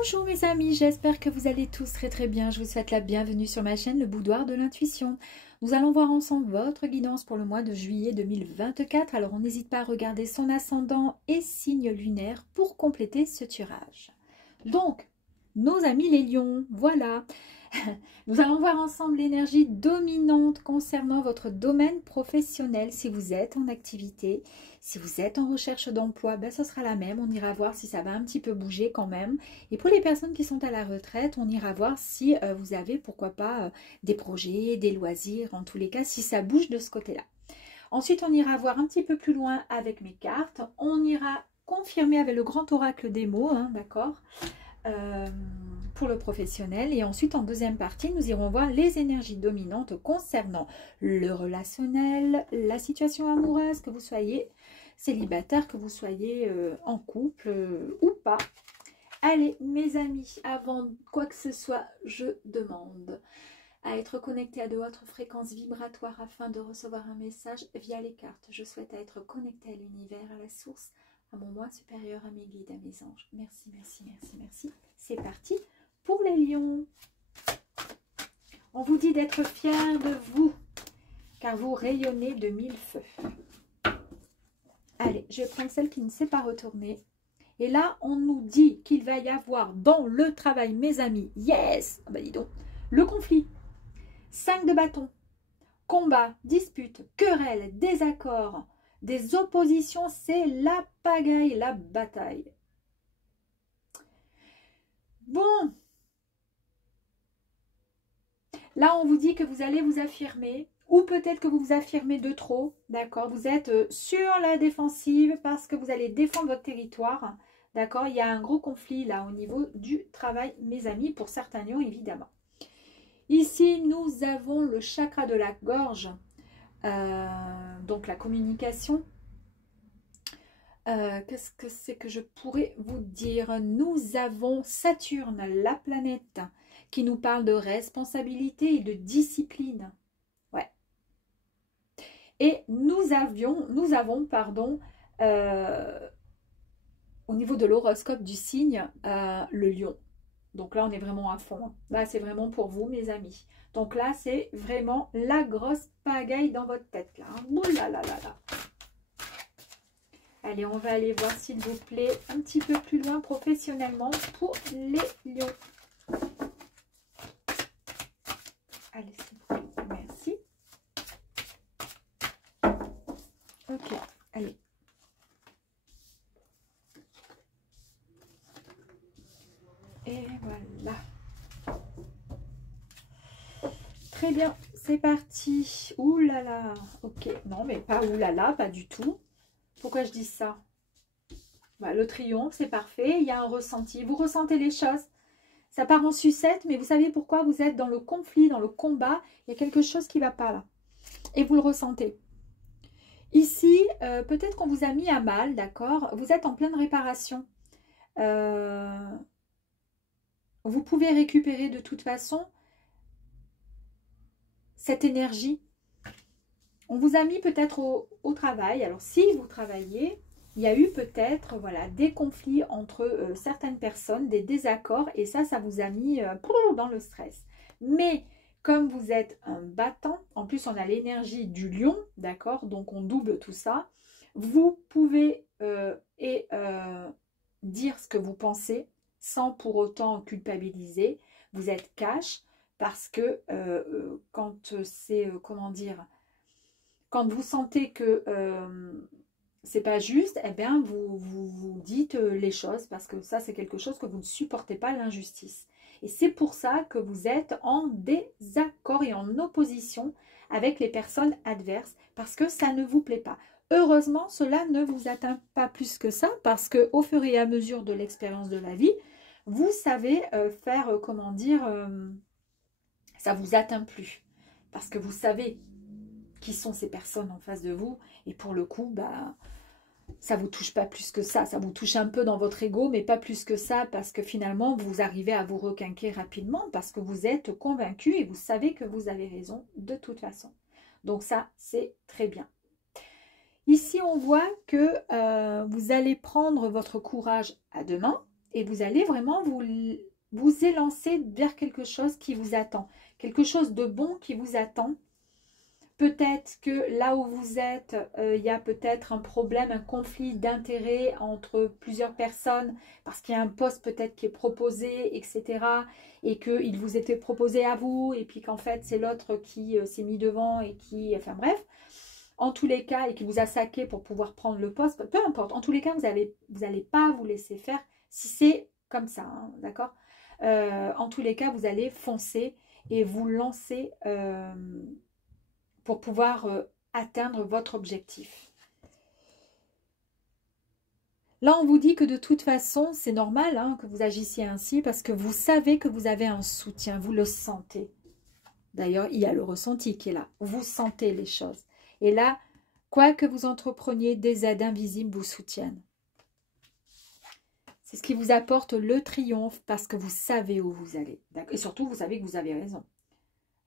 Bonjour mes amis, j'espère que vous allez tous très bien. Je vous souhaite la bienvenue sur ma chaîne Le Boudoir de l'Intuition. Nous allons voir ensemble votre guidance pour le mois de juillet 2024. Alors on n'hésite pas à regarder son ascendant et signe lunaire pour compléter ce tirage. Donc, nos amis les lions, voilà. Nous allons voir ensemble l'énergie dominante concernant votre domaine professionnel. Si vous êtes en activité, si vous êtes en recherche d'emploi, ben, ce sera la même. On ira voir si ça va un petit peu bouger quand même. Et pour les personnes qui sont à la retraite, on ira voir si vous avez, pourquoi pas, des projets, des loisirs, en tous les cas, si ça bouge de ce côté-là. Ensuite, on ira voir un petit peu plus loin avec mes cartes. On ira confirmer avec le grand oracle des mots, hein, d'accord, pour le professionnel. Et ensuite, en deuxième partie, nous irons voir les énergies dominantes concernant le relationnel, la situation amoureuse, que vous soyez célibataire, que vous soyez en couple ou pas. Allez, mes amis, avant quoi que ce soit, je demande à être connecté à de hautes fréquences vibratoires afin de recevoir un message via les cartes. Je souhaite être connecté à l'univers, à la source, à mon moi supérieur, à mes guides, à mes anges. Merci, merci, merci, merci. C'est parti pour les lions. On vous dit d'être fiers de vous, car vous rayonnez de mille feux. Allez, je vais prendre celle qui ne s'est pas retournée. Et là, on nous dit qu'il va y avoir dans le travail, mes amis, yes, ah bah dis donc, le conflit, 5 de bâton, combat, dispute, querelle, désaccord, des oppositions, c'est la pagaille, la bataille. Bon, là on vous dit que vous allez vous affirmer, ou peut-être que vous vous affirmez de trop, d'accord, vous êtes sur la défensive parce que vous allez défendre votre territoire, d'accord, il y a un gros conflit là au niveau du travail, mes amis, pour certains lions évidemment. Ici, nous avons le chakra de la gorge, donc la communication. Qu'est-ce que c'est que je pourrais vous dire? Nous avons Saturne, la planète, qui nous parle de responsabilité et de discipline. Ouais. Et nous avons, pardon, au niveau de l'horoscope du signe, le lion. Donc là, on est vraiment à fond. Là, c'est vraiment pour vous, mes amis. Donc là, c'est vraiment la grosse pagaille dans votre tête. Là. Ouh là là là là. Allez, on va aller voir, s'il vous plaît, un petit peu plus loin professionnellement pour les lions. Allez, s'il vous plaît. Merci. Ok, allez. Et voilà. Très bien, c'est parti. Ouh là là. Ok, non, mais pas ouh là là, pas du tout. Pourquoi je dis ça? Bah, le triomphe, c'est parfait. Il y a un ressenti. Vous ressentez les choses. Ça part en sucette, mais vous savez pourquoi? Vous êtes dans le conflit, dans le combat. Il y a quelque chose qui ne va pas là. Et vous le ressentez. Ici, peut-être qu'on vous a mis à mal, d'accord? Vous êtes en pleine réparation. Vous pouvez récupérer de toute façon cette énergie. On vous a mis peut-être au travail. Alors, si vous travaillez, il y a eu peut-être voilà, des conflits entre certaines personnes, des désaccords. Et ça vous a mis dans le stress. Mais comme vous êtes un battant, en plus on a l'énergie du lion, d'accord? Donc, on double tout ça. Vous pouvez dire ce que vous pensez sans pour autant culpabiliser. Vous êtes cash parce que quand c'est, comment dire... Quand vous sentez que c'est pas juste, eh bien vous dites les choses parce que ça c'est quelque chose que vous ne supportez pas, l'injustice. Et c'est pour ça que vous êtes en désaccord et en opposition avec les personnes adverses parce que ça ne vous plaît pas. Heureusement, cela ne vous atteint pas plus que ça parce que au fur et à mesure de l'expérience de la vie, vous savez faire, comment dire, ça vous atteint plus parce que vous savez qui sont ces personnes en face de vous, et pour le coup, bah, ça ne vous touche pas plus que ça, ça vous touche un peu dans votre ego, mais pas plus que ça, parce que finalement, vous arrivez à vous requinquer rapidement, parce que vous êtes convaincu, et vous savez que vous avez raison de toute façon. Donc ça, c'est très bien. Ici, on voit que vous allez prendre votre courage à deux mains, et vous allez vraiment vous élancer vers quelque chose qui vous attend. Quelque chose de bon qui vous attend. Peut-être que là où vous êtes, il y a peut-être un problème, un conflit d'intérêts entre plusieurs personnes parce qu'il y a un poste peut-être qui est proposé, etc. Et qu'il vous était proposé à vous et puis qu'en fait c'est l'autre qui s'est mis devant et qui... Enfin bref, en tous les cas, et qui vous a saqué pour pouvoir prendre le poste, peu importe. En tous les cas, vous n'allez pas vous laisser faire si c'est comme ça, hein, d'accord. En tous les cas, vous allez foncer et vous lancer... pour pouvoir atteindre votre objectif. Là, on vous dit que de toute façon, c'est normal hein, que vous agissiez ainsi parce que vous savez que vous avez un soutien, vous le sentez. D'ailleurs, il y a le ressenti qui est là. Vous sentez les choses. Et là, quoi que vous entrepreniez, des aides invisibles vous soutiennent. C'est ce qui vous apporte le triomphe parce que vous savez où vous allez. Et surtout, vous savez que vous avez raison.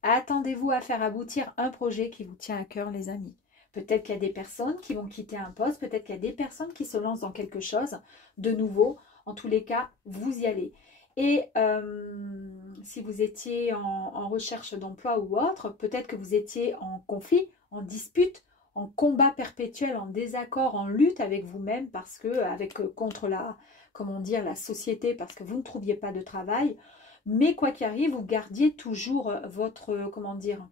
Attendez-vous à faire aboutir un projet qui vous tient à cœur, les amis. Peut-être qu'il y a des personnes qui vont quitter un poste, peut-être qu'il y a des personnes qui se lancent dans quelque chose de nouveau. En tous les cas, vous y allez. Et si vous étiez en recherche d'emploi ou autre, peut-être que vous étiez en conflit, en dispute, en combat perpétuel, en désaccord, en lutte avec vous-même parce que contre la, comment dire, la société, parce que vous ne trouviez pas de travail. Mais quoi qu'il arrive, vous gardiez toujours votre, comment dire,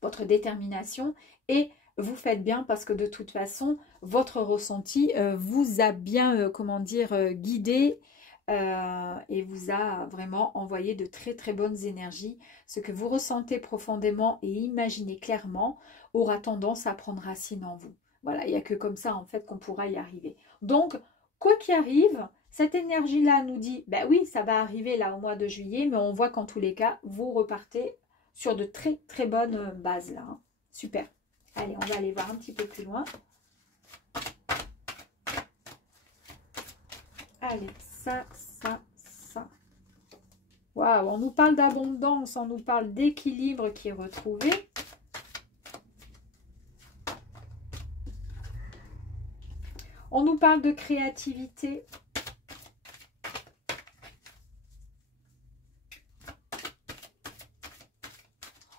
votre détermination et vous faites bien parce que de toute façon, votre ressenti vous a bien, comment dire, guidé et vous a vraiment envoyé de très très bonnes énergies. Ce que vous ressentez profondément et imaginez clairement aura tendance à prendre racine en vous. Voilà, il n'y a que comme ça en fait qu'on pourra y arriver. Donc, quoi qu'il arrive, cette énergie-là nous dit, ben oui, ça va arriver là au mois de juillet, mais on voit qu'en tous les cas, vous repartez sur de très très bonnes bases là. Hein. Super. Allez, on va aller voir un petit peu plus loin. Allez, ça. Waouh, on nous parle d'abondance, on nous parle d'équilibre qui est retrouvé. On nous parle de créativité.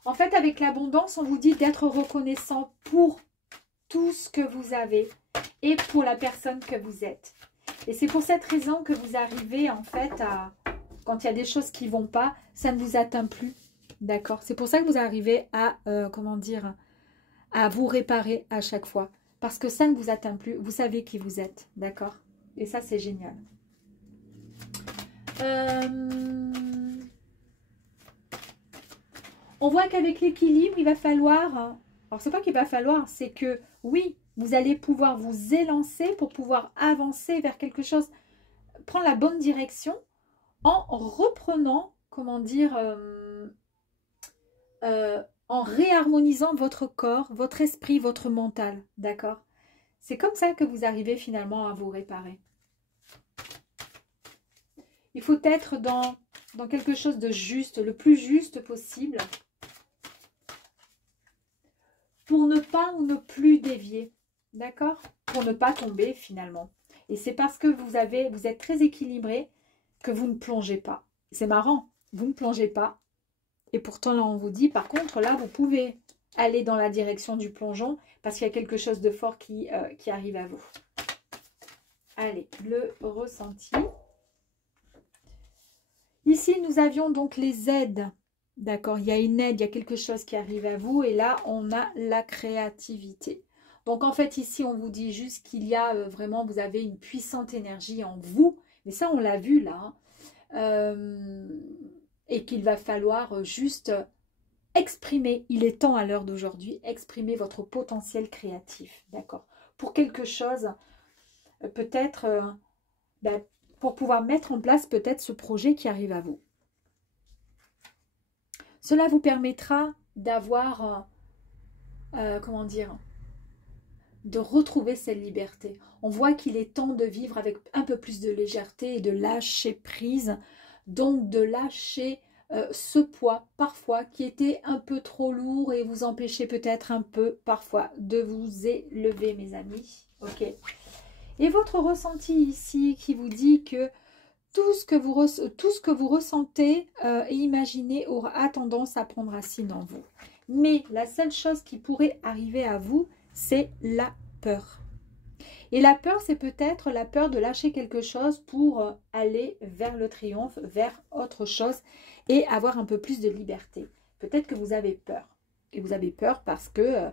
En fait, avec l'abondance, on vous dit d'être reconnaissant pour tout ce que vous avez et pour la personne que vous êtes. Et c'est pour cette raison que vous arrivez en fait à... Quand il y a des choses qui ne vont pas, ça ne vous atteint plus. D'accord? C'est pour ça que vous arrivez à, comment dire, à vous réparer à chaque fois. Parce que ça ne vous atteint plus. Vous savez qui vous êtes. D'accord? Et ça, c'est génial. On voit qu'avec l'équilibre, il va falloir... Alors, c'est pas qu'il va falloir, c'est que, oui, vous allez pouvoir vous élancer pour pouvoir avancer vers quelque chose, prendre la bonne direction en reprenant, comment dire, en réharmonisant votre corps, votre esprit, votre mental, d'accord? C'est comme ça que vous arrivez finalement à vous réparer. Il faut être dans quelque chose de juste, le plus juste possible, pour ne pas ou ne plus dévier, d'accord? Pour ne pas tomber finalement. Et c'est parce que vous êtes très équilibré que vous ne plongez pas. C'est marrant, vous ne plongez pas. Et pourtant là on vous dit, par contre là vous pouvez aller dans la direction du plongeon parce qu'il y a quelque chose de fort qui arrive à vous. Allez, le ressenti. Ici nous avions donc les aides. D'accord, il y a une aide, il y a quelque chose qui arrive à vous et là, on a la créativité. Donc, en fait, ici, on vous dit juste qu'il y a vraiment, vous avez une puissante énergie en vous. Mais ça, on l'a vu là. Hein, et qu'il va falloir juste exprimer, il est temps à l'heure d'aujourd'hui, exprimer votre potentiel créatif. D'accord, pour quelque chose, peut-être, pour pouvoir mettre en place peut-être ce projet qui arrive à vous. Cela vous permettra d'avoir, comment dire, de retrouver cette liberté. On voit qu'il est temps de vivre avec un peu plus de légèreté et de lâcher prise, donc de lâcher ce poids parfois qui était un peu trop lourd et vous empêchez peut-être un peu parfois de vous élever, mes amis. Ok. Et votre ressenti ici qui vous dit que tout ce que vous ressentez et imaginez aura tendance à prendre racine en vous. Mais la seule chose qui pourrait arriver à vous, c'est la peur. Et la peur, c'est peut-être la peur de lâcher quelque chose pour aller vers le triomphe, vers autre chose et avoir un peu plus de liberté. Peut-être que vous avez peur. Et vous avez peur parce que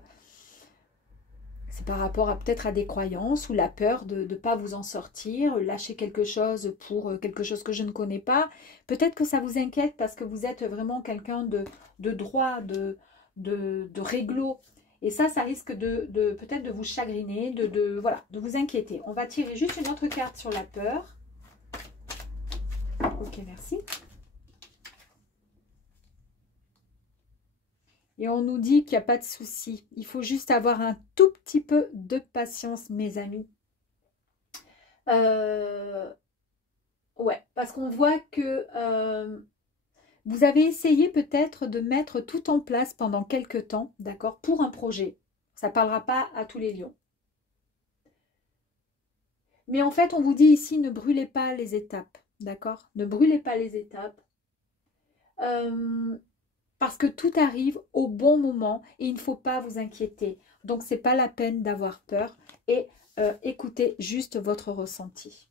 c'est par rapport à peut-être à des croyances ou la peur de ne pas vous en sortir, lâcher quelque chose pour quelque chose que je ne connais pas. Peut-être que ça vous inquiète parce que vous êtes vraiment quelqu'un de droit, de réglo. Et ça risque peut-être de vous chagriner, voilà, de vous inquiéter. On va tirer juste une autre carte sur la peur. Ok, merci. Et on nous dit qu'il n'y a pas de souci. Il faut juste avoir un tout petit peu de patience, mes amis. Ouais, parce qu'on voit que vous avez essayé peut-être de mettre tout en place pendant quelques temps, d'accord, pour un projet. Ça ne parlera pas à tous les lions. Mais en fait, on vous dit ici, ne brûlez pas les étapes, d'accord? Ne brûlez pas les étapes. Parce que tout arrive au bon moment et il ne faut pas vous inquiéter. Donc, ce n'est pas la peine d'avoir peur et écoutez juste votre ressenti.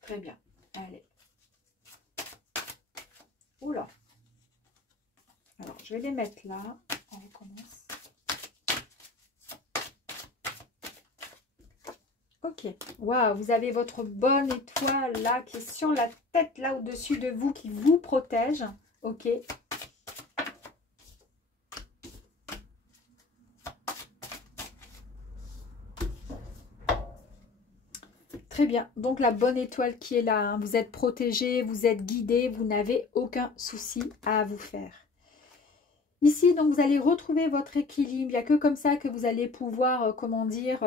Très bien. Allez. Oula. Alors, je vais les mettre là. On recommence. Ok. Waouh, vous avez votre bonne étoile là qui est sur la tête, là au-dessus de vous, qui vous protège. Ok. Très bien, donc la bonne étoile qui est là, hein. Vous êtes protégé, vous êtes guidé, vous n'avez aucun souci à vous faire. Ici, donc, vous allez retrouver votre équilibre. Il n'y a que comme ça que vous allez pouvoir, comment dire,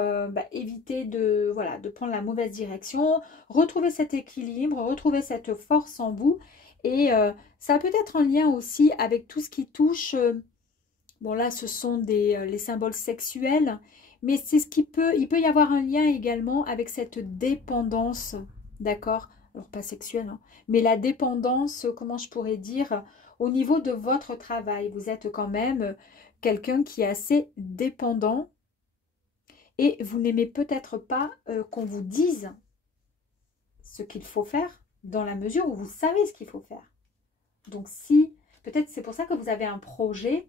éviter de prendre la mauvaise direction. Retrouver cet équilibre, retrouver cette force en vous. Et ça peut être en lien aussi avec tout ce qui touche... bon, là, ce sont les symboles sexuels. Mais c'est il peut y avoir un lien également avec cette dépendance, d'accord? Alors, pas sexuelle, hein, mais la dépendance, comment je pourrais dire, au niveau de votre travail. Vous êtes quand même quelqu'un qui est assez dépendant et vous n'aimez peut-être pas qu'on vous dise ce qu'il faut faire dans la mesure où vous savez ce qu'il faut faire. Donc, si, peut-être c'est pour ça que vous avez un projet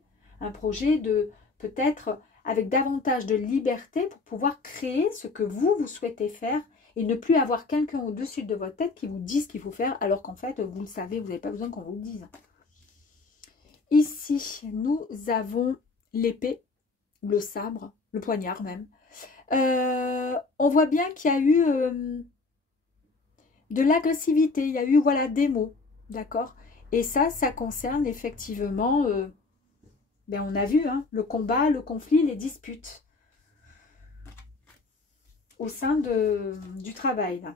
de peut-être... avec davantage de liberté pour pouvoir créer ce que vous souhaitez faire et ne plus avoir quelqu'un au-dessus de votre tête qui vous dit ce qu'il faut faire alors qu'en fait, vous le savez, vous n'avez pas besoin qu'on vous le dise. Ici, nous avons l'épée, le sabre, le poignard même. On voit bien qu'il y a eu de l'agressivité, il y a eu voilà, des mots, d'accord? Et ça concerne effectivement... ben on a vu hein, le combat, le conflit, les disputes au sein du travail. Là.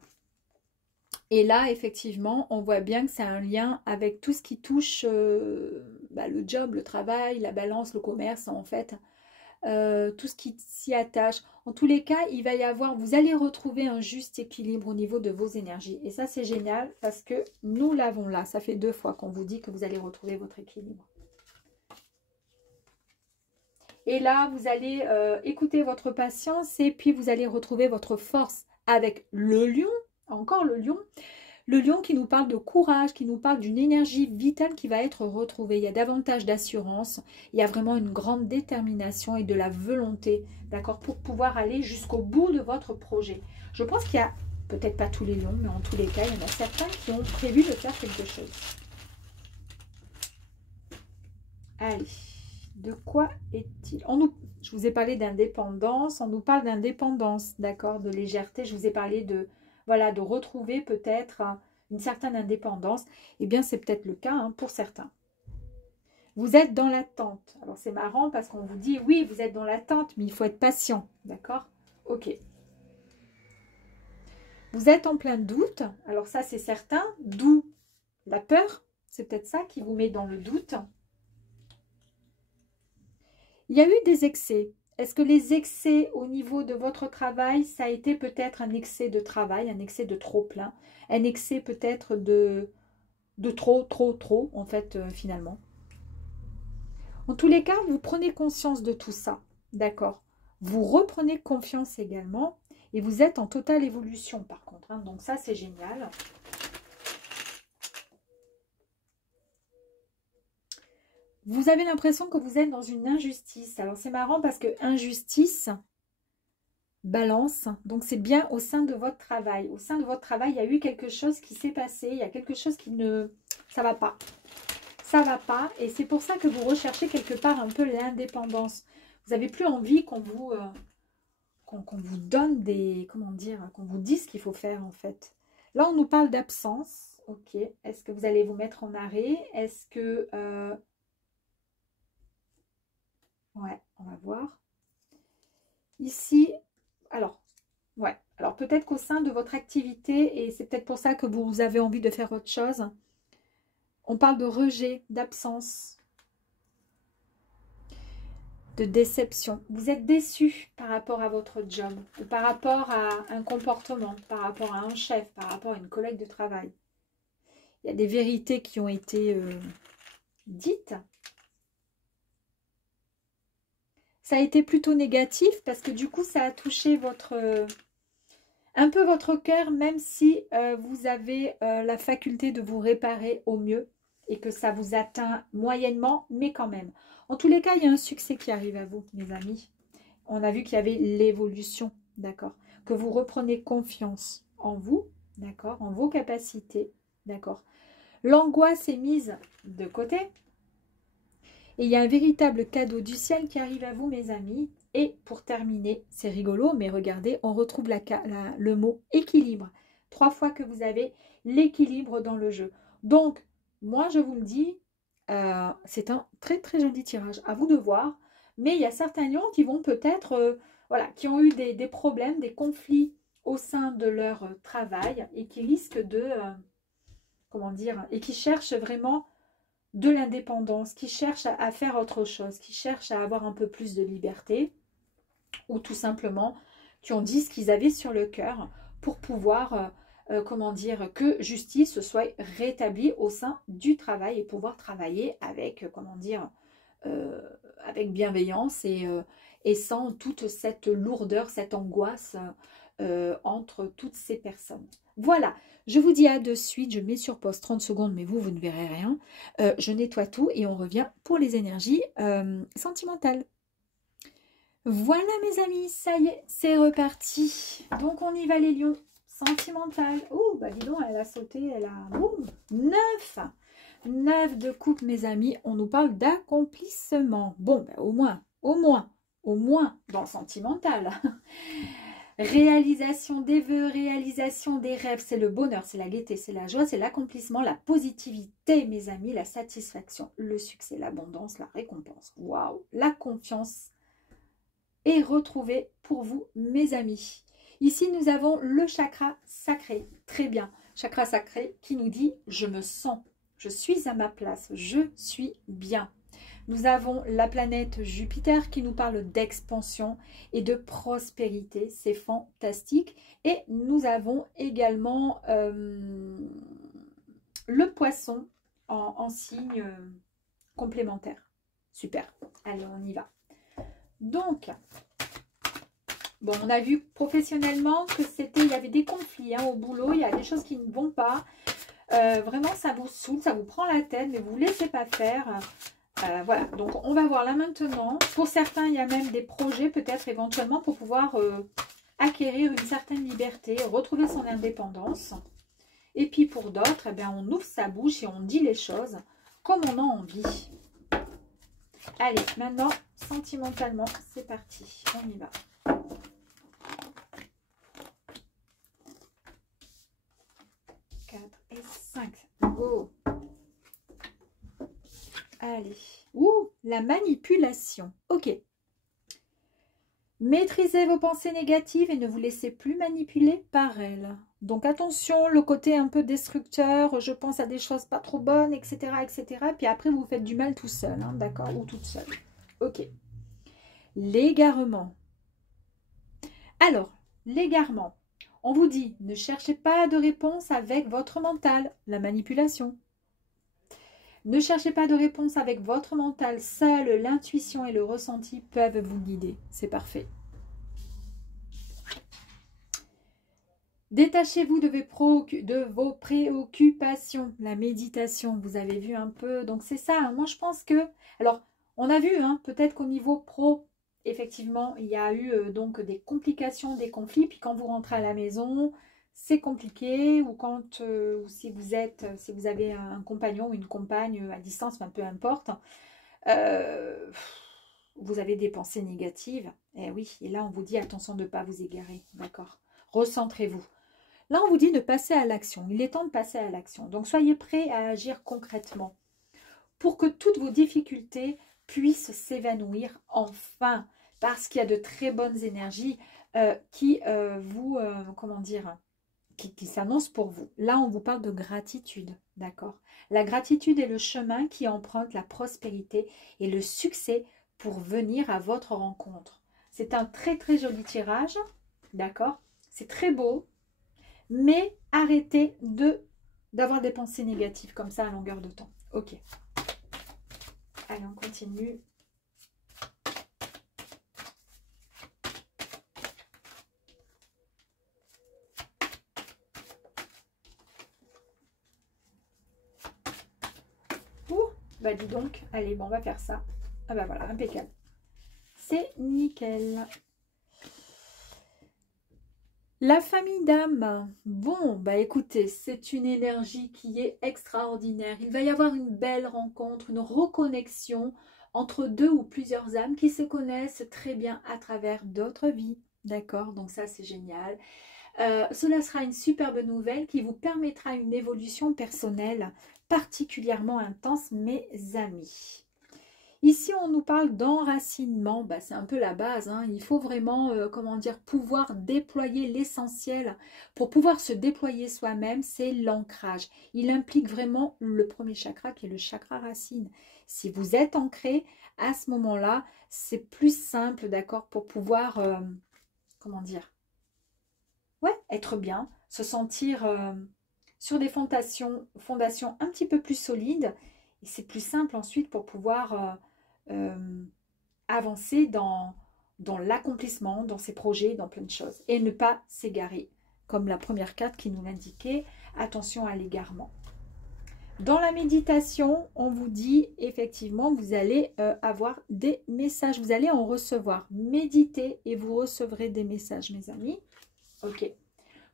Et là, effectivement, on voit bien que c'est un lien avec tout ce qui touche le job, le travail, la balance, le commerce, en fait. Tout ce qui s'y attache. En tous les cas, il va y avoir, vous allez retrouver un juste équilibre au niveau de vos énergies. Et ça, c'est génial parce que nous l'avons là. Ça fait 2 fois qu'on vous dit que vous allez retrouver votre équilibre. Et là, vous allez écouter votre patience et puis vous allez retrouver votre force avec le lion, encore le lion qui nous parle de courage, qui nous parle d'une énergie vitale qui va être retrouvée. Il y a davantage d'assurance, il y a vraiment une grande détermination et de la volonté, d'accord, pour pouvoir aller jusqu'au bout de votre projet. Je pense qu'il y a, peut-être pas tous les lions, mais en tous les cas, il y en a certains qui ont prévu de faire quelque chose. Allez. De quoi est-il? Je vous ai parlé d'indépendance, on nous parle d'indépendance, d'accord, de légèreté. Je vous ai parlé de, voilà, de retrouver peut-être une certaine indépendance. Eh bien, c'est peut-être le cas hein, pour certains. Vous êtes dans l'attente. Alors, c'est marrant parce qu'on vous dit, oui, vous êtes dans l'attente, mais il faut être patient, d'accord? Ok. Vous êtes en plein doute. Alors, ça, c'est certain. D'où la peur. C'est peut-être ça qui vous met dans le doute. Il y a eu des excès. est-ce que les excès au niveau de votre travail, ça a été peut-être un excès de travail, un excès de trop plein, un excès peut-être de trop, en fait, finalement. En tous les cas, vous prenez conscience de tout ça, d'accord? Vous reprenez confiance également et vous êtes en totale évolution par contre, hein, donc ça, c'est génial. Vous avez l'impression que vous êtes dans une injustice. Alors, c'est marrant parce que injustice, balance, donc c'est bien au sein de votre travail. Au sein de votre travail, il y a eu quelque chose qui s'est passé, il y a quelque chose qui ne... ça va pas. Ça va pas et c'est pour ça que vous recherchez quelque part un peu l'indépendance. Vous n'avez plus envie qu'on vous, qu'on vous donne des... comment dire, qu'on vous dise ce qu'il faut faire en fait. Là, on nous parle d'absence. Ok, est-ce que vous allez vous mettre en arrêt? Est-ce que... ouais, on va voir. Ici, alors, ouais. Alors, peut-être qu'au sein de votre activité, et c'est peut-être pour ça que vous avez envie de faire autre chose, on parle de rejet, d'absence, de déception. Vous êtes déçu par rapport à votre job, ou par rapport à un comportement, par rapport à un chef, par rapport à une collègue de travail. Il y a des vérités qui ont été dites. Ça a été plutôt négatif parce que du coup, ça a touché votre... un peu votre cœur, même si vous avez la faculté de vous réparer au mieux et que ça vous atteint moyennement, mais quand même. En tous les cas, il y a un succès qui arrive à vous, mes amis. On a vu qu'il y avait l'évolution, d'accord? Que vous reprenez confiance en vous, d'accord? En vos capacités, d'accord? L'angoisse est mise de côté. Et il y a un véritable cadeau du ciel qui arrive à vous, mes amis. Et pour terminer, c'est rigolo, mais regardez, on retrouve le mot équilibre. 3 fois que vous avez l'équilibre dans le jeu. Donc, moi, je vous le dis, c'est un très, très joli tirage. À vous de voir. Mais il y a certains lions qui vont peut-être, voilà, qui ont eu des problèmes, des conflits au sein de leur travail et qui risquent de, comment dire, et qui cherchent vraiment de l'indépendance, qui cherchent à faire autre chose, qui cherchent à avoir un peu plus de liberté, ou tout simplement qui ont dit ce qu'ils avaient sur le cœur pour pouvoir, comment dire, que justice soit rétablie au sein du travail et pouvoir travailler avec, comment dire, avec bienveillance et sans toute cette lourdeur, cette angoisse entre toutes ces personnes. Voilà, je vous dis à de suite, je mets sur pause 30 secondes, mais vous ne verrez rien. Je nettoie tout et on revient pour les énergies sentimentales. Voilà mes amis, ça y est, c'est reparti. Donc on y va les lions, sentimentales. Oh, bah dis donc, elle a sauté, elle a... Boum, 9 9 de coupe mes amis, on nous parle d'accomplissement. Bon, bah, au moins dans le sentimental. Réalisation des vœux, réalisation des rêves, c'est le bonheur, c'est la gaieté, c'est la joie, c'est l'accomplissement, la positivité, mes amis, la satisfaction, le succès, l'abondance, la récompense. Waouh, la confiance est retrouvée pour vous, mes amis. Ici, nous avons le chakra sacré. Très bien. Chakra sacré qui nous dit « Je me sens, je suis à ma place, je suis bien ». Nous avons la planète Jupiter qui nous parle d'expansion et de prospérité. C'est fantastique. Et nous avons également le poisson en signe complémentaire. Super. Allez, on y va. Donc, bon, on a vu professionnellement que il y avait des conflits hein, au boulot. Il y a des choses qui ne vont pas. Vraiment, ça vous saoule, ça vous prend la tête, mais vous ne laissez pas faire. Voilà, donc on va voir là maintenant. Pour certains, il y a même des projets peut-être éventuellement pour pouvoir acquérir une certaine liberté, retrouver son indépendance. Et puis pour d'autres, eh bien, on ouvre sa bouche et on dit les choses comme on a envie. Allez, maintenant, sentimentalement, c'est parti. On y va. Et 5. Go. Allez. Ouh, la manipulation. Ok. Maîtrisez vos pensées négatives et ne vous laissez plus manipuler par elles. Donc attention, le côté un peu destructeur, je pense à des choses pas trop bonnes, etc. etc. Puis après, vous vous faites du mal tout seul, hein, d'accord? Ou toute seule. Ok. l'égarement. Alors, l'égarement, on vous dit, ne cherchez pas de réponse avec votre mental, la manipulation. Ne cherchez pas de réponse avec votre mental, seule l'intuition et le ressenti peuvent vous guider. C'est parfait. Détachez-vous de vos préoccupations. La méditation, vous avez vu un peu. Donc c'est ça, hein. Moi je pense que... Alors, on a vu, hein, peut-être qu'au niveau pro, effectivement, il y a eu donc des complications, des conflits. Puis quand vous rentrez à la maison, c'est compliqué. Ou quand, ou si vous avez un compagnon ou une compagne à distance, enfin, peu importe, vous avez des pensées négatives. Eh oui, et là on vous dit attention de ne pas vous égarer, d'accord? Recentrez-vous. Là, on vous dit de passer à l'action. Il est temps de passer à l'action. Donc, soyez prêts à agir concrètement pour que toutes vos difficultés puissent s'évanouir enfin. Parce qu'il y a de très bonnes énergies qui qui s'annoncent pour vous. Là, on vous parle de gratitude, d'accord? La gratitude est le chemin qui emprunte la prospérité et le succès pour venir à votre rencontre. C'est un très, très joli tirage, d'accord? C'est très beau. Mais arrêtez d'avoir des pensées négatives comme ça à longueur de temps. Ok. Allez, on continue. Ouh, bah dis donc. Allez, bon, on va faire ça. Ah bah voilà, impeccable. C'est nickel. La famille d'âmes, bon, bah écoutez, c'est une énergie qui est extraordinaire. Il va y avoir une belle rencontre, une reconnexion entre deux ou plusieurs âmes qui se connaissent très bien à travers d'autres vies. D'accord? Donc ça, c'est génial. Cela sera une superbe nouvelle qui vous permettra une évolution personnelle particulièrement intense, mes amis. Ici, on nous parle d'enracinement, bah, c'est un peu la base, hein. Il faut vraiment, comment dire, pouvoir déployer l'essentiel. Pour pouvoir se déployer soi-même, c'est l'ancrage. Il implique vraiment le premier chakra qui est le chakra racine. Si vous êtes ancré, à ce moment-là, c'est plus simple, d'accord, pour pouvoir, comment dire, ouais, être bien, se sentir sur des fondations un petit peu plus solides. Et c'est plus simple ensuite pour pouvoir avancer dans l'accomplissement, dans ses projets, dans plein de choses. Et ne pas s'égarer, comme la première carte qui nous l'indiquait, attention à l'égarement. Dans la méditation, on vous dit effectivement, vous allez avoir des messages, vous allez en recevoir. Méditez et vous recevrez des messages, mes amis. Ok.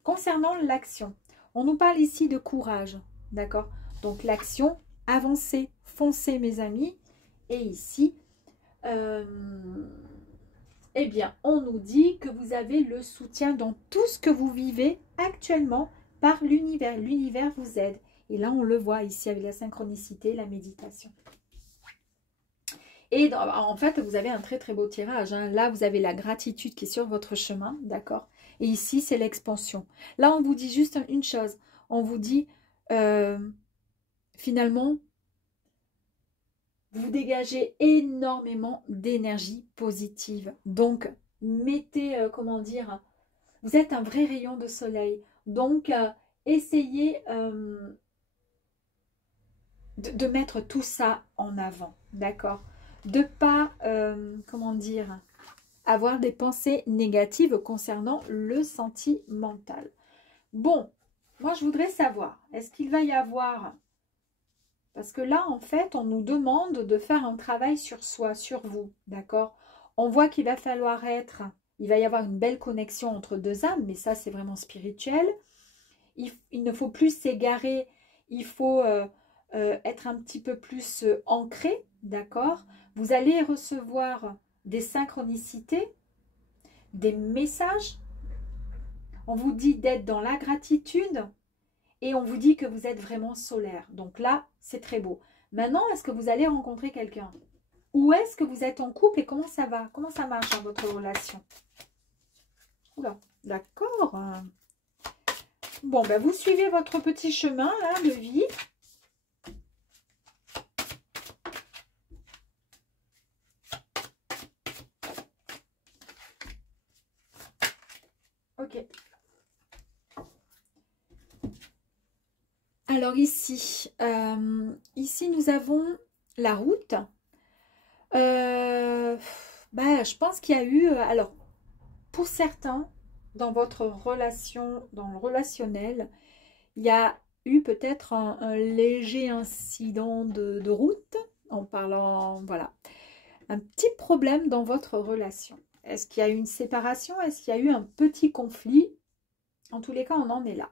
Concernant l'action, on nous parle ici de courage, d'accord? Donc l'action, avancez, foncez, mes amis. Et ici, eh bien, on nous dit que vous avez le soutien dans tout ce que vous vivez actuellement par l'univers. L'univers vous aide. Et là, on le voit ici avec la synchronicité, la méditation. Et en fait, vous avez un très très beau tirage, hein. Là, vous avez la gratitude qui est sur votre chemin, d'accord? Et ici, c'est l'expansion. Là, on vous dit juste une chose. On vous dit, finalement, vous dégagez énormément d'énergie positive. Donc, mettez, comment dire, vous êtes un vrai rayon de soleil. Donc, essayez de mettre tout ça en avant, d'accord? De ne pas, comment dire, avoir des pensées négatives concernant le sentimental. Bon, moi, je voudrais savoir, est-ce qu'il va y avoir... Parce que là, en fait, on nous demande de faire un travail sur soi, sur vous, d'accord? On voit qu'il va falloir il va y avoir une belle connexion entre deux âmes, mais ça, c'est vraiment spirituel. Il ne faut plus s'égarer, il faut être un petit peu plus ancré, d'accord? Vous allez recevoir des synchronicités, des messages. On vous dit d'être dans la gratitude. Et on vous dit que vous êtes vraiment solaire. Donc là, c'est très beau. Maintenant, est-ce que vous allez rencontrer quelqu'un? Ou est-ce que vous êtes en couple et comment ça va? Comment ça marche dans votre relation? Oula, d'accord. Bon, ben vous suivez votre petit chemin là, de vie. Ok. Alors ici, ici nous avons la route. Je pense qu'il y a eu, alors pour certains, dans votre relation, dans le relationnel, il y a eu peut-être un léger incident de route, en parlant, voilà, un petit problème dans votre relation. Est-ce qu'il y a eu une séparation? Est-ce qu'il y a eu un petit conflit? En tous les cas, on en est là.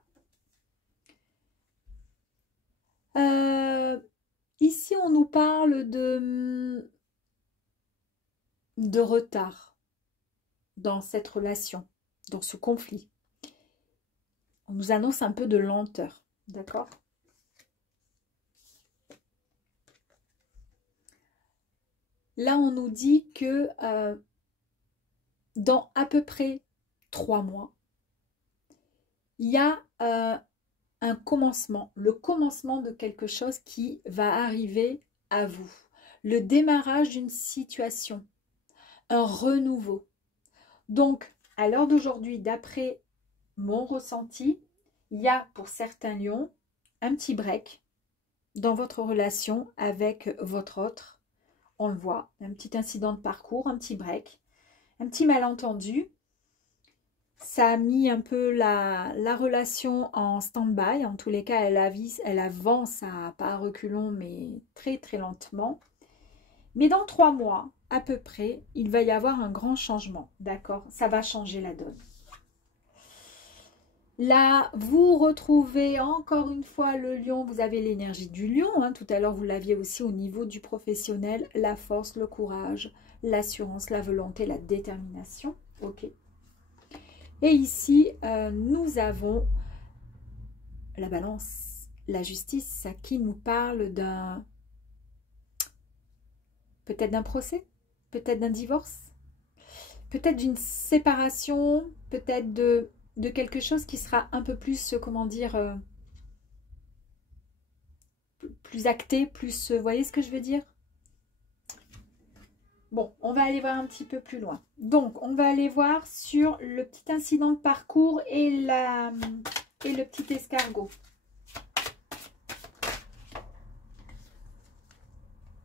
Ici, on nous parle de retard dans cette relation, dans ce conflit. On nous annonce un peu de lenteur, d'accord? Là, on nous dit que dans à peu près 3 mois, il y a un commencement, le commencement de quelque chose qui va arriver à vous. Le démarrage d'une situation, un renouveau. Donc, à l'heure d'aujourd'hui, d'après mon ressenti, il y a pour certains lions un petit break dans votre relation avec votre autre. On le voit, un petit incident de parcours, un petit break, un petit malentendu. Ça a mis un peu la relation en stand-by. En tous les cas, elle avance à pas à reculons, mais très très lentement. Mais dans 3 mois, à peu près, il va y avoir un grand changement. D'accord? Ça va changer la donne. Là, vous retrouvez encore une fois le lion. Vous avez l'énergie du lion. Hein. Tout à l'heure, vous l'aviez aussi au niveau du professionnel. La force, le courage, l'assurance, la volonté, la détermination. Ok. Et ici, nous avons la balance, la justice, qui nous parle d'un, peut-être d'un procès, peut-être d'un divorce, peut-être d'une séparation, peut-être de quelque chose qui sera un peu plus, comment dire, plus acté, plus, vous voyez ce que je veux dire? Bon, on va aller voir un petit peu plus loin. Donc, on va aller voir sur le petit incident de parcours et le petit escargot.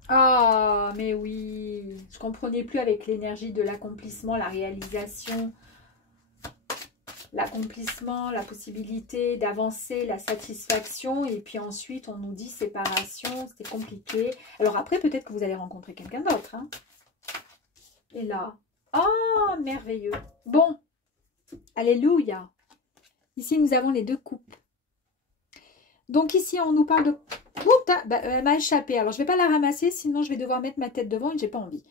Ah, mais oui, je comprenais plus avec l'énergie de l'accomplissement, la réalisation, l'accomplissement, la possibilité d'avancer, la satisfaction. Et puis ensuite, on nous dit séparation, c'était compliqué. Alors après, peut-être que vous allez rencontrer quelqu'un d'autre. Hein. Et là, oh, merveilleux. Bon, alléluia. Ici, nous avons les 2 coupes. Donc ici, on nous parle de... elle m'a échappé. Alors, je ne vais pas la ramasser, sinon je vais devoir mettre ma tête devant et je n'ai pas envie.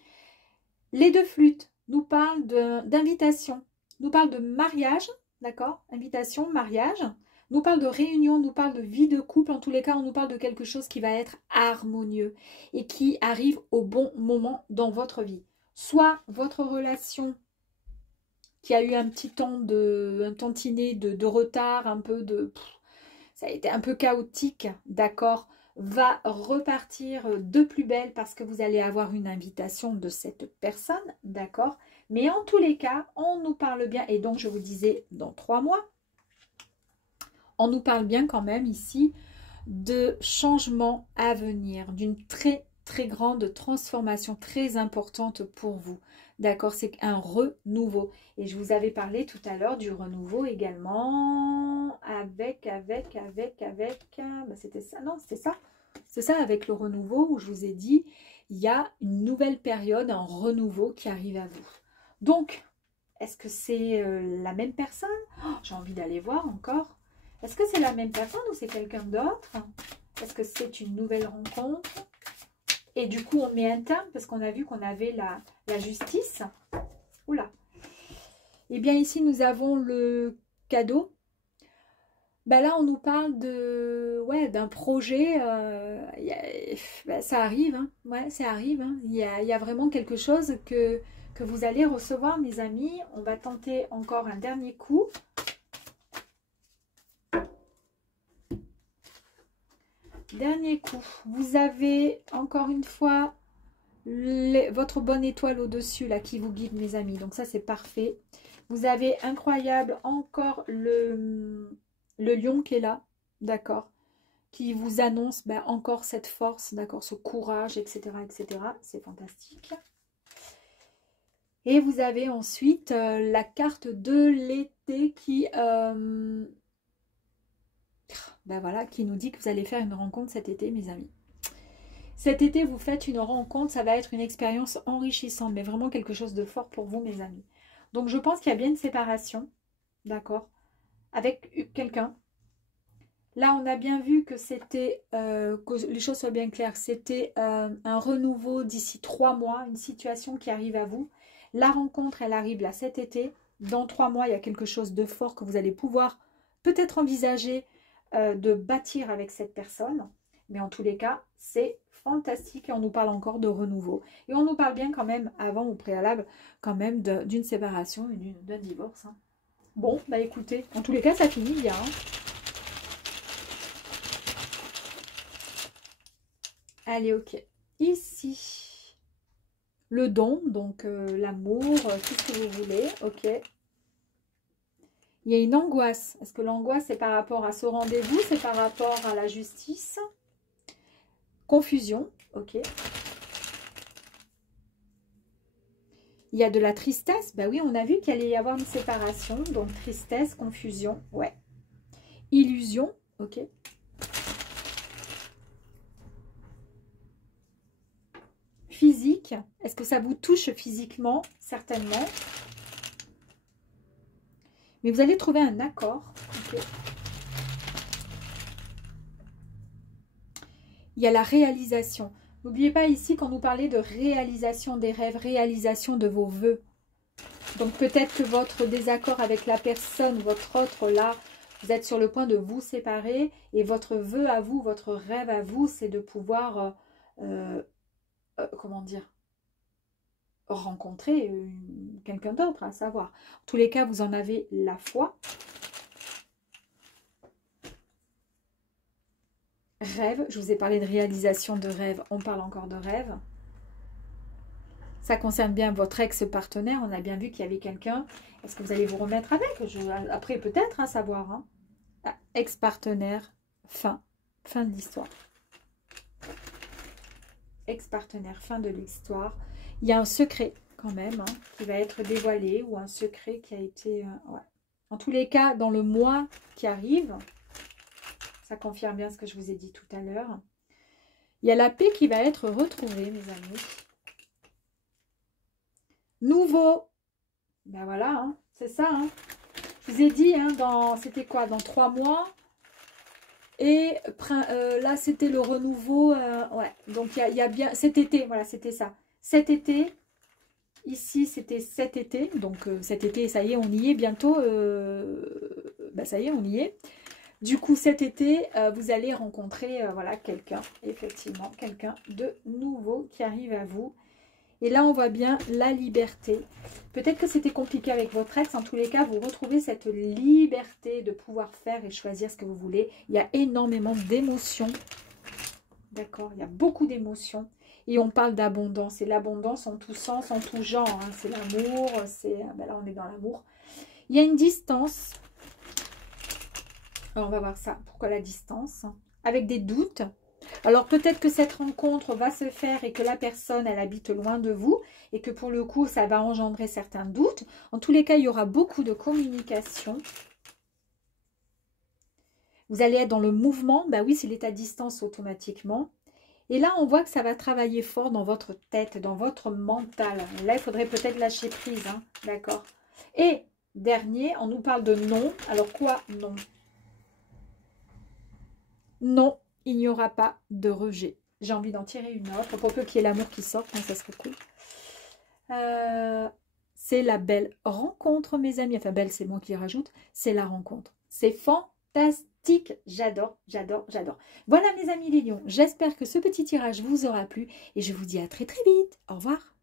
Les 2 flûtes nous parlent d'invitation, nous parlent de mariage, d'accord? Invitation, mariage. Nous parle de réunion, nous parle de vie de couple. En tous les cas, on nous parle de quelque chose qui va être harmonieux et qui arrive au bon moment dans votre vie. Soit votre relation qui a eu un petit temps un tantinet de retard, un peu de... ça a été un peu chaotique, d'accord, va repartir de plus belle parce que vous allez avoir une invitation de cette personne, d'accord. Mais en tous les cas, on nous parle bien, et donc je vous disais dans 3 mois, on nous parle bien quand même ici de changement à venir, d'une très très grande transformation très importante pour vous. D'accord, c'est un renouveau. Et je vous avais parlé tout à l'heure du renouveau également avec c'était ça, non, c'était ça. C'est ça, avec le renouveau où je vous ai dit, il y a une nouvelle période, un renouveau qui arrive à vous. Donc, est-ce que c'est la même personne? Oh, j'ai envie d'aller voir encore. Est-ce que c'est la même personne ou c'est quelqu'un d'autre? Est-ce que c'est une nouvelle rencontre? Et du coup, on met un terme parce qu'on a vu qu'on avait la justice. Oula. Et bien ici, nous avons le cadeau. Ben là, on nous parle d'un projet. Ça arrive. Hein. Ouais, ça arrive. Hein. Il y a vraiment quelque chose que vous allez recevoir, mes amis. On va tenter encore un dernier coup. Dernier coup, vous avez encore une fois votre bonne étoile au-dessus là qui vous guide, mes amis. Donc ça, c'est parfait. Vous avez incroyable encore le lion qui est là, d'accord, qui vous annonce ben, encore cette force, d'accord, ce courage, etc., etc. C'est fantastique. Et vous avez ensuite la carte de l'été qui, ben voilà, qui nous dit que vous allez faire une rencontre cet été, mes amis. Cet été, vous faites une rencontre, ça va être une expérience enrichissante, mais vraiment quelque chose de fort pour vous, mes amis. Donc, je pense qu'il y a bien une séparation, d'accord, avec quelqu'un. Là, on a bien vu que c'était, que les choses soient bien claires, c'était un renouveau d'ici 3 mois, une situation qui arrive à vous. La rencontre, elle arrive là cet été. Dans 3 mois, il y a quelque chose de fort que vous allez pouvoir peut-être envisager de bâtir avec cette personne. Mais en tous les cas, c'est fantastique et on nous parle encore de renouveau. Et on nous parle bien quand même, avant au préalable, quand même d'une séparation et d'un divorce. Hein. Bon, bah écoutez, en tous les cas, ça finit bien. Hein. Allez, ok. Ici, le don, donc l'amour, tout ce que vous voulez, ok. Il y a une angoisse. Est-ce que l'angoisse, c'est par rapport à ce rendez-vous? C'est par rapport à la justice? Confusion, ok. Il y a de la tristesse. Ben oui, on a vu qu'il allait y avoir une séparation. Donc, tristesse, confusion, ouais. Illusion, ok. Physique. Est-ce que ça vous touche physiquement? Certainement. Mais vous allez trouver un accord. Okay. Il y a la réalisation. N'oubliez pas ici quand nous parlait de réalisation des rêves, réalisation de vos vœux. Donc peut-être que votre désaccord avec la personne, votre autre là, vous êtes sur le point de vous séparer et votre vœu à vous, votre rêve à vous, c'est de pouvoir, comment dire, rencontrer quelqu'un d'autre, à savoir. En tous les cas, vous en avez la foi. Rêve, je vous ai parlé de réalisation de rêve, on parle encore de rêve. Ça concerne bien votre ex-partenaire, on a bien vu qu'il y avait quelqu'un. Est-ce que vous allez vous remettre avec? Après, peut-être, hein, savoir. Hein. Ah, ex-partenaire, fin de l'histoire. Ex-partenaire, fin de l'histoire. Il y a un secret, quand même, hein, qui va être dévoilé, ou un secret qui a été... ouais. En tous les cas, dans le mois qui arrive... Ça confirme bien ce que je vous ai dit tout à l'heure. Il y a la paix qui va être retrouvée, mes amis. Nouveau. Ben voilà, hein, c'est ça. Hein. Je vous ai dit, hein, c'était quoi? Dans 3 mois. Et là, c'était le renouveau. Ouais. Donc, il y a bien... Cet été, voilà, c'était ça. Cet été. Ici, c'était cet été. Donc, cet été, ça y est, on y est bientôt. Ben, ça y est, on y est. Du coup, cet été, vous allez rencontrer voilà, quelqu'un, effectivement, quelqu'un de nouveau qui arrive à vous. Et là, on voit bien la liberté. Peut-être que c'était compliqué avec votre ex. En tous les cas, vous retrouvez cette liberté de pouvoir faire et choisir ce que vous voulez. Il y a énormément d'émotions. D'accord? Il y a beaucoup d'émotions. Et on parle d'abondance. Et l'abondance en tout sens, en tout genre. Hein. C'est l'amour. Ben là, on est dans l'amour. Il y a une distance. Alors, on va voir ça. Pourquoi la distance? Avec des doutes. Alors, peut-être que cette rencontre va se faire et que la personne, elle habite loin de vous. Et que pour le coup, ça va engendrer certains doutes. En tous les cas, il y aura beaucoup de communication. Vous allez être dans le mouvement. Bah oui, s'il est à distance automatiquement. Et là, on voit que ça va travailler fort dans votre tête, dans votre mental. Là, il faudrait peut-être lâcher prise. Hein, d'accord. Et, dernier, on nous parle de non. Alors, quoi non? Non, il n'y aura pas de rejet. J'ai envie d'en tirer une autre. Pour peu qu'il y ait l'amour qui sorte, hein, ça serait cool. C'est la belle rencontre, mes amis. Enfin, belle, c'est moi qui rajoute. C'est la rencontre. C'est fantastique. J'adore, j'adore, j'adore. Voilà, mes amis les lions. J'espère que ce petit tirage vous aura plu. Et je vous dis à très, très vite. Au revoir.